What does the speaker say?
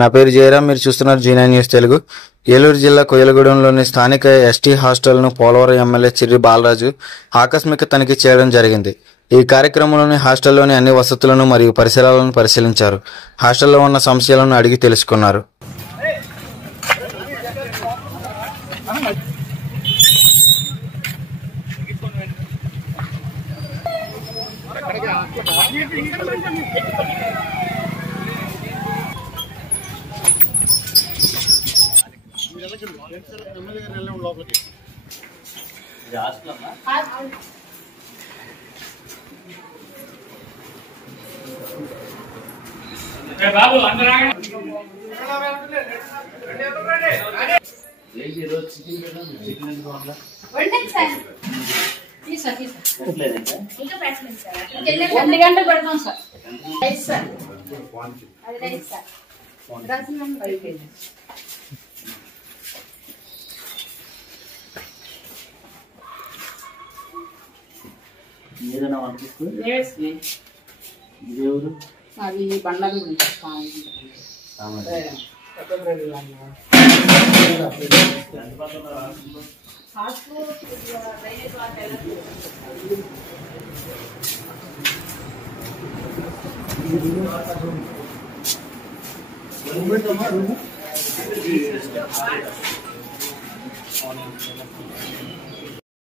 నా పేరు జయరాం. మీరు చూస్తున్నారు G9 న్యూస్ తెలుగు. ఏలూరు జిల్లా కొయ్యలగూడెంలోని స్థానిక ఎస్టీ హాస్టల్ను పోలవరం ఎమ్మెల్యే చిర్రి బాలరాజు ఆకస్మిక తనిఖీ చేయడం జరిగింది. ఈ కార్యక్రమంలోని హాస్టల్లోని అన్ని వసతులను మరియు పరిసరాలను పరిశీలించారు. హాస్టల్లో ఉన్న సమస్యలను అడిగి తెలుసుకున్నారు. అది బండలు